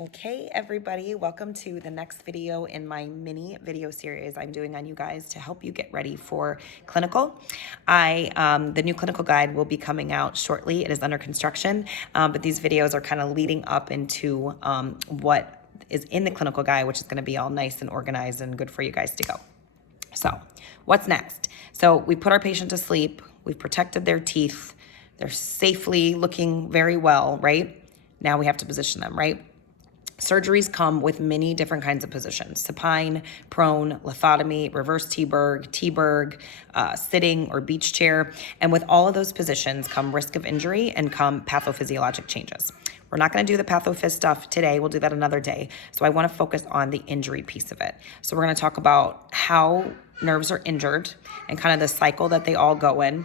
Okay, everybody, welcome to the next video in my mini video series I'm doing on you guys to help you get ready for clinical. The new clinical guide will be coming out shortly. It is under construction, but these videos are kind of leading up into what is in the clinical guide, which is going to be all nice and organized and good for you guys to go. So what's next? So we put our patient to sleep. We've protected their teeth. They're safely looking very well, right? Now we have to position them, right? Surgeries come with many different kinds of positions: supine, prone, lithotomy, reverse T-Berg, sitting or beach chair. And with all of those positions come risk of injury and come pathophysiologic changes. We're not going to do the pathophys stuff today. We'll do that another day. So I want to focus on the injury piece of it. So we're going to talk about how nerves are injured and kind of the cycle that they all go in.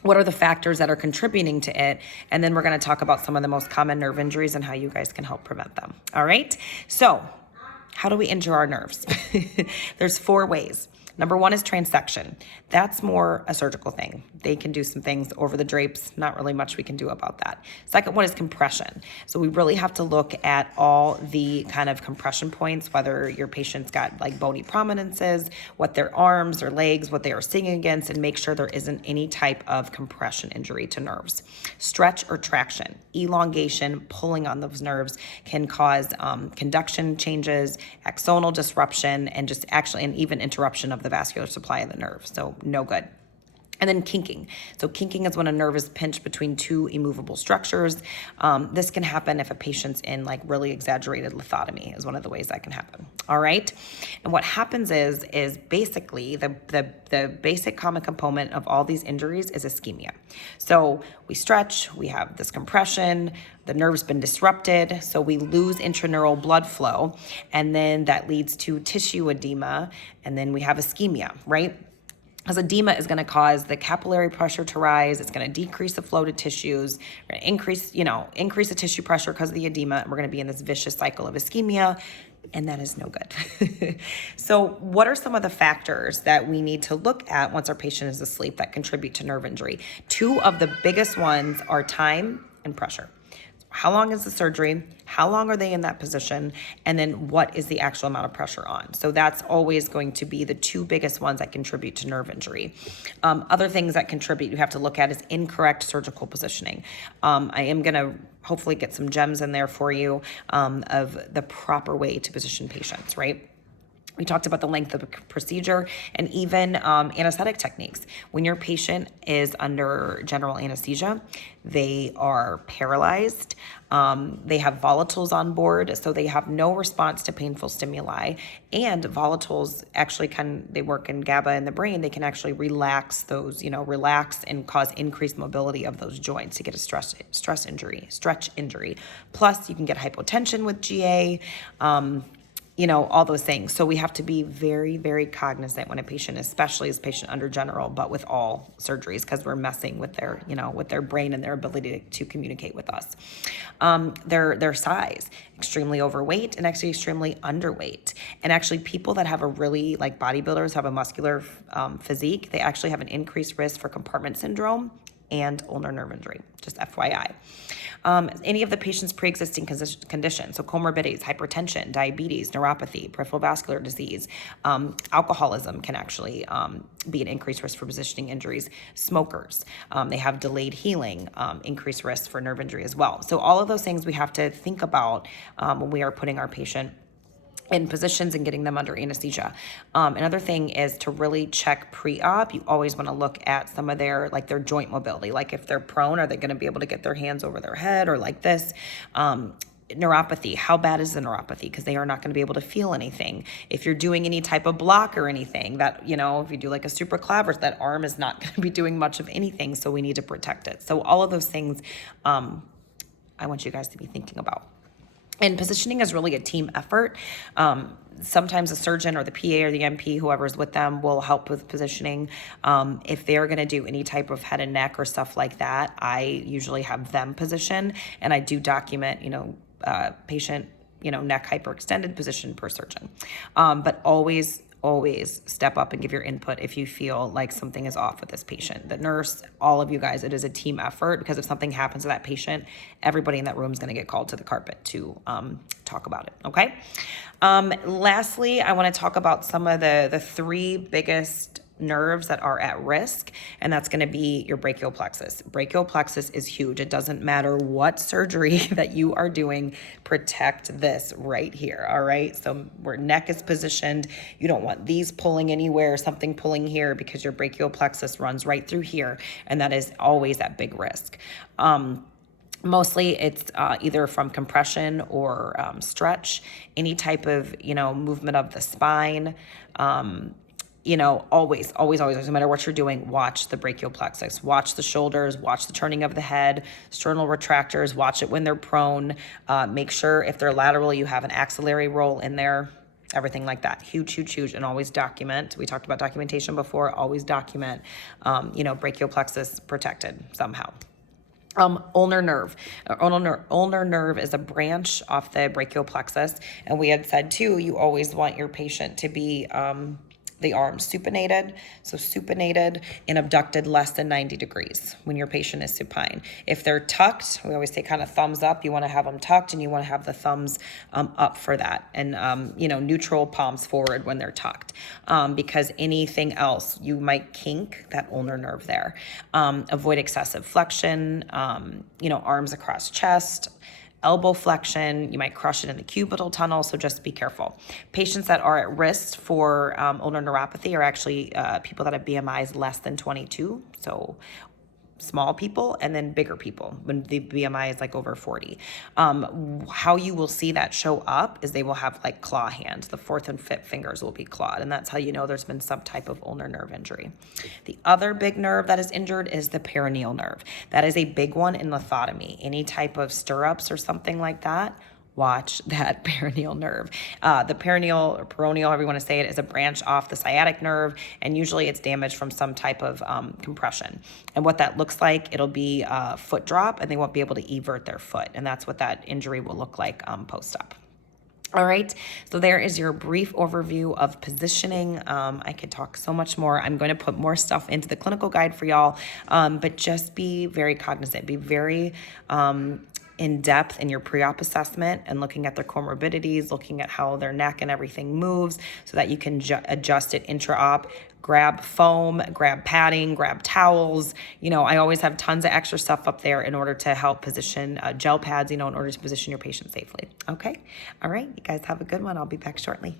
What are the factors that are contributing to it? And then we're going to talk about some of the most common nerve injuries and how you guys can help prevent them. All right. So how do we injure our nerves? There's 4 ways. Number 1 is transection. That's more a surgical thing. They can do some things over the drapes. Not really much we can do about that. Second one is compression. So we really have to look at all the kind of compression points, whether your patient's got like bony prominences, what their arms or legs, what they are sitting against, and make sure there isn't any type of compression injury to nerves. Stretch or traction, elongation, pulling on those nerves can cause conduction changes, axonal disruption, and just actually, and even interruption of the vascular supply of the nerve. So no good. And then kinking. So kinking is when a nerve is pinched between 2 immovable structures. This can happen if a patient's in like really exaggerated lithotomy is one of the ways that can happen. All right. And what happens is basically the basic common component of all these injuries is ischemia. So we stretch, we have this compression, the nerve's been disrupted, so we lose intraneural blood flow, and then that leads to tissue edema, and then we have ischemia, right? Because edema is going to cause the capillary pressure to rise. It's going to decrease the flow to tissues. We're going to increase the tissue pressure because of the edema. And we're going to be in this vicious cycle of ischemia, and that is no good. So what are some of the factors that we need to look at once our patient is asleep that contribute to nerve injury? 2 of the biggest ones are time and pressure. How long is the surgery? How long are they in that position? And then what is the actual amount of pressure on? So that's always going to be the 2 biggest ones that contribute to nerve injury. Other things that contribute you have to look at is incorrect surgical positioning. I am going to hopefully get some gems in there for you of the proper way to position patients, right? We talked about the length of the procedure and even anesthetic techniques. When your patient is under general anesthesia, they are paralyzed. They have volatiles on board, so they have no response to painful stimuli. And volatiles actually they work in GABA in the brain. They can actually relax those, relax and cause increased mobility of those joints to get a stretch injury. Plus, you can get hypotension with GA. All those things. So we have to be very, very cognizant when a patient, especially as a patient under general, but with all surgeries, because we're messing with their brain and their ability to communicate with us. Their size, extremely overweight and actually extremely underweight. And actually people that have a really, like bodybuilders have a muscular physique, they actually have an increased risk for compartment syndrome and ulnar nerve injury, just FYI. Any of the patient's pre-existing conditions, so comorbidities, hypertension, diabetes, neuropathy, peripheral vascular disease, alcoholism can actually be an increased risk for positioning injuries. Smokers, they have delayed healing, increased risk for nerve injury as well. So all of those things we have to think about when we are putting our patient in positions and getting them under anesthesia. Another thing is to really check pre-op. You always want to look at some of their joint mobility. Like if they're prone, are they going to be able to get their hands over their head or like this? Neuropathy, how bad is the neuropathy? Because they are not going to be able to feel anything. If you're doing any type of block or anything if you do like a supraclavius, that arm is not going to be doing much of anything. So we need to protect it. So all of those things I want you guys to be thinking about. And positioning is really a team effort. Sometimes the surgeon or the PA or the MP, whoever's with them, will help with positioning. If they're going to do any type of head and neck or stuff like that, I usually have them position, and I do document, patient, neck hyperextended position per surgeon. But always always step up and give your input if you feel like something is off with this patient. The nurse, all of you guys, it is a team effort, because if something happens to that patient, everybody in that room is going to get called to the carpet to talk about it, okay? Lastly, I want to talk about some of the three biggest nerves that are at risk, and that's going to be your brachial plexus. Brachial plexus is huge. It doesn't matter what surgery that you are doing, protect this right here, all right? So where neck is positioned, you don't want these pulling anywhere, something pulling here, because your brachial plexus runs right through here, and that is always at big risk. Mostly it's either from compression or stretch, any type of, movement of the spine. Always, no matter what you're doing, watch the brachial plexus, watch the shoulders, watch the turning of the head, sternal retractors, watch it when they're prone. Make sure if they're lateral, you have an axillary roll in there, everything like that. Huge, and always document. We talked about documentation before, always document, brachial plexus protected somehow. Ulnar nerve. Ulnar nerve is a branch off the brachial plexus. And we had said too, you always want your patient to be, the arms supinated. So supinated and abducted less than 90 degrees when your patient is supine. If they're tucked, we always say kind of thumbs up. You want to have them tucked, and you want to have the thumbs up for that. And, neutral palms forward when they're tucked, because anything else, you might kink that ulnar nerve there. Avoid excessive flexion, arms across chest, elbow flexion, you might crush it in the cubital tunnel, so just be careful. Patients that are at risk for ulnar neuropathy are actually people that have BMIs less than 22, so small people, and then bigger people when the BMI is like over 40. How you will see that show up is they will have like claw hands. The fourth and fifth fingers will be clawed, and that's how you know there's been some type of ulnar nerve injury. The other big nerve that is injured is the perineal nerve. That is a big one in lithotomy. Any type of stirrups or something like that, watch that perineal nerve. The perineal or peroneal, however you want to say it, is a branch off the sciatic nerve, and usually it's damaged from some type of compression. And what that looks like, it'll be a foot drop, and they won't be able to evert their foot, and that's what that injury will look like post-op. All right, so there is your brief overview of positioning. I could talk so much more. I'm going to put more stuff into the clinical guide for y'all, but just be very cognizant, be very in depth in your pre-op assessment and looking at their comorbidities, looking at how their neck and everything moves so that you can adjust it intra-op. Grab foam, grab padding, grab towels. I always have tons of extra stuff up there in order to help position gel pads, in order to position your patient safely. Okay. All right. You guys have a good one. I'll be back shortly.